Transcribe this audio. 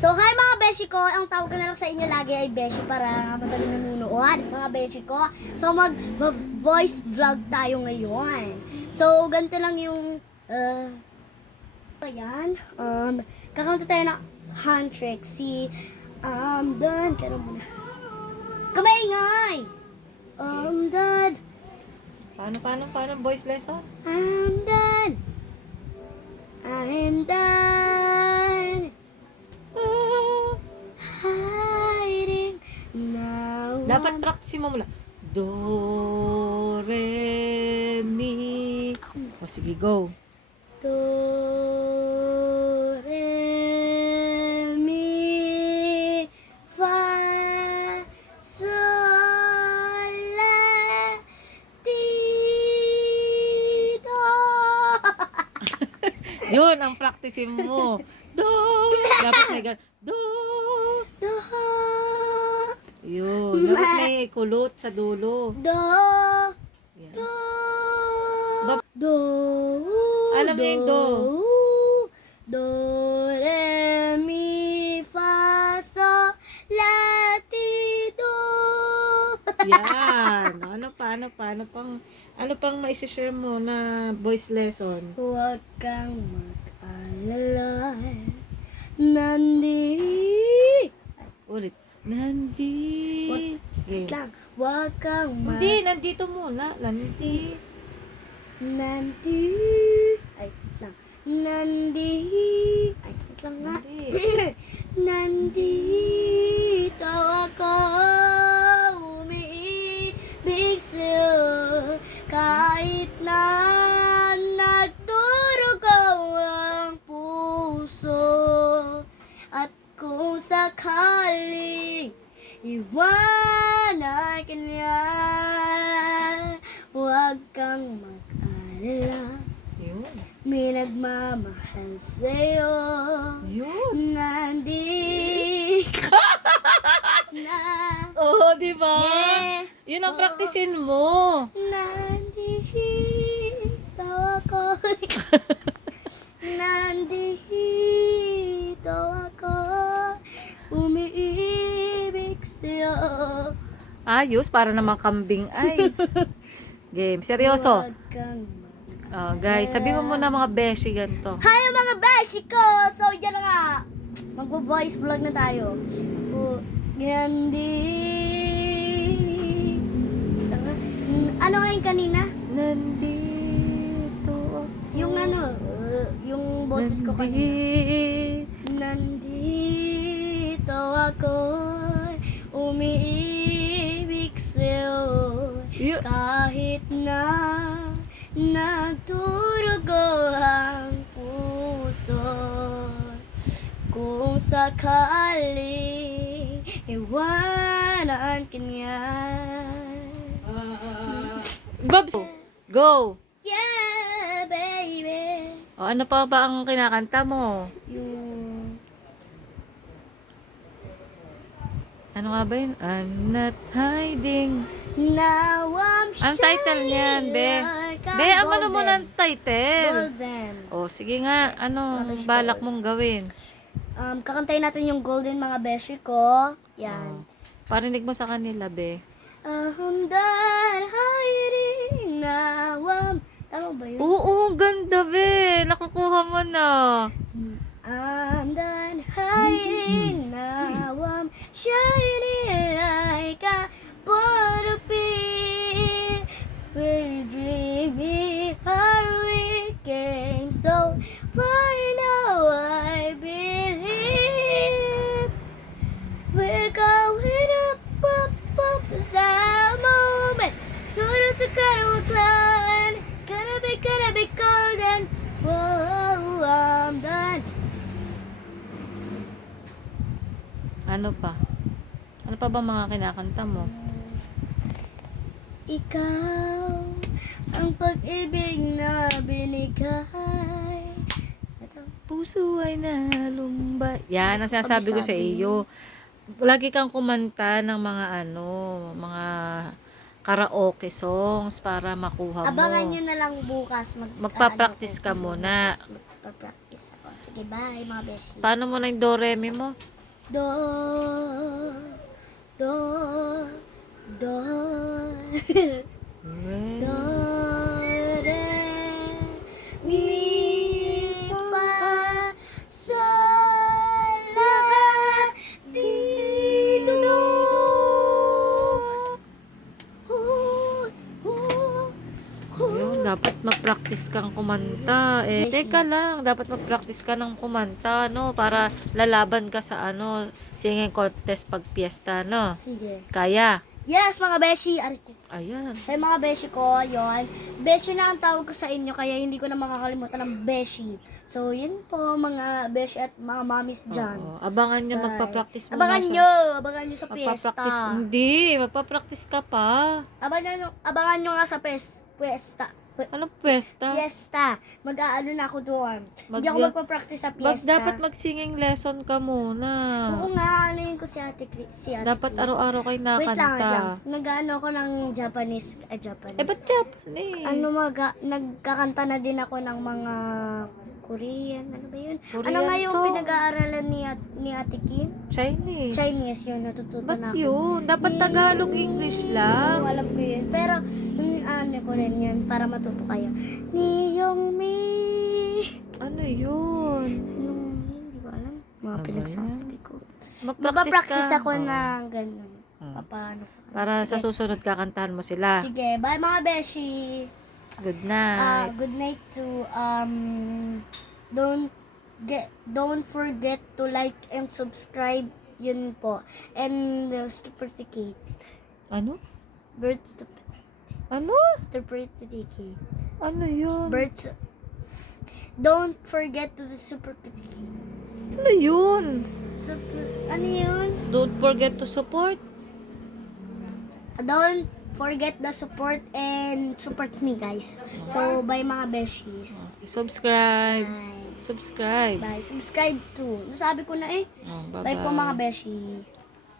So, hi mga beshi ko. Ang tawag ko na lang sa inyo lagi ay beshi para madami nanunood, mga beshi ko. So, mag-voice vlog tayo ngayon. So, ganito lang yung, ayan. Kakanta tayo ng hand trick. Done. Kaya muna. Kamaingay! Done. Paano voice lesson? I'm done. I'm done. Hiding now. Dapat practice mo mula. Do, re, mi. O sige, go. Do, re, mi, fa, sol, la, ti, do. Yun, ang practice mo. Do. Dapat may gan. Do. Do, Yun. Dapat may kulot sa dulo. do, Yan. do, Ba- do, Alam niya yung do. Do, re, mi, fa, sol, la, ti, do. Yan. Ano pang maisishare mo na voice lesson? Huwag kang mag-alala. Nandi. Ulit. Nandi. Wait Game. lang. Huwag kang Hindi, nandito muna. Nandi. Nandi. Ay, lang. Nandi. Ay, wait lang nga. Hindi. Nandito ako. Umiibig sa'yo. Kahit na nagdurugo ang puso. At kung sakaling iwanan ka niya, huwag kang mag-alala. Yun. May nagmamahal sa'yo. Yun. Nandito na. Oo, di ba? Yeah. Yun ang practicein mo. Nandito ako. Nandito ako. Umiibig sa'yo. Ayos, para naman kambing ay. Game. Seryoso. Huwag kang Oh, guys, sabi mo muna mga beshi ganito. Hi mga beshi ko! So, yan na nga. Magpo-voice vlog na tayo. Ano nga yung kanina? Nandito ako. Yung ano, yung boses ko kanina. Nandito ako, umiibig sa'yo. Yun. Kahit na nagdurugo ang puso. Kung sakaling iwanan ka niya. Babs, go! Yeah, baby. O, ano pa ba ang kinakanta mo? Yung Ano nga ba yun? I'm not hiding. now I'm Ang title niyan, be. like a Be, ang ano mo golden. ng title? Golden. O, sige nga. Ano balak mong gawin? Kakantayin natin yung golden mga beshi ko. Yan. Parinig mo sa kanila, be. I'm done hiding now. Tama ba yun? Oo, ang ganda, be. Nakukuha mo na. I'm done hiding now. I'm shining like a butterfly. We're dreaming how we came so far now. I believe we're going up, up, up. That moment, gonna to climb. Gonna be golden. Whoa, I'm done. Ano pa? Ano pa ba mga kinakanta mo? Ikaw ang pag-ibig na binigay. Puso ay nalumbay. Yan ang sinasabi ko sa iyo. Lagi kang kumanta ng mga mga karaoke songs para makuha mo. Abangan nyo na lang bukas. Magpa-practice ka muna. Magpa-practice ako. Sige, bye mga beshi. Paano mo na yung do, re, mi mo? Do, do, do, Re. do, re, mi, fa, sol, la, ti, do. Ayun, dapat mag-practice kang kumanta. Teka lang, dapat mag-practice ka ng kumanta, no? Para lalaban ka sa singing contest pag piyesta, no? Sige. Kaya. Yes, mga beshi. Ari ko. Ayan. Sa mga beshi ko, yon. Beshi na ang tawag ko sa inyo, kaya hindi ko na makakalimutan ng beshi. So, yun po, mga beshi at mga mommies dyan. Oo. Abangan nyo, Bye. magpa-practice muna Abangan siya. nyo! Abangan nyo sa Magpa-practice. piyesta. Hindi, magpa-practice ka pa. Abangan nyo nga sa piyesta. Anong piyesta? Piyesta. Mag-aano na ako doon. Mag- Hindi ako magpa-practice sa piyesta. Dapat mag-singing lesson ka muna. Oo nga, ano yun ko si Ate Dapat Chris. araw-araw kayo Wait lang, wait lang. nakakanta. Nag-ano ako ng Japanese. Ba't Japanese? Nagkakanta na din ako ng mga Korean. Ano ba yun? Korean Ano nga yung song? pinag-aaralan ni Ate Kim? Chinese. Chinese yun, natututo Ba't na ako. yun? Dapat Tagalog, English lang. Alam ko yun. Pero, ano ko rin yun, para matuto kayo. Niyong mi. Ano yun? Hindi ko alam. Mga Ano ba pinagsasabi ko. Mag-practice Magpa-practice ako Oo. ng ganun. Hmm. Paano? Para sa susunod kakantahan mo sila. Sige, bye mga beshi. Good night. Good night to don't forget to like and subscribe, yun po. And stupidity. Ano? Birds Ano? stupidity. Ano yun? Birds. Don't forget to the stupidity. Ano yun? Ano yun? Don't forget to support. Don't forget the support and support me, guys. So, bye mga beshies. Subscribe. Bye. Subscribe. Bye. Subscribe to. Nasabi ko na eh. Oh, Bye po mga beshi.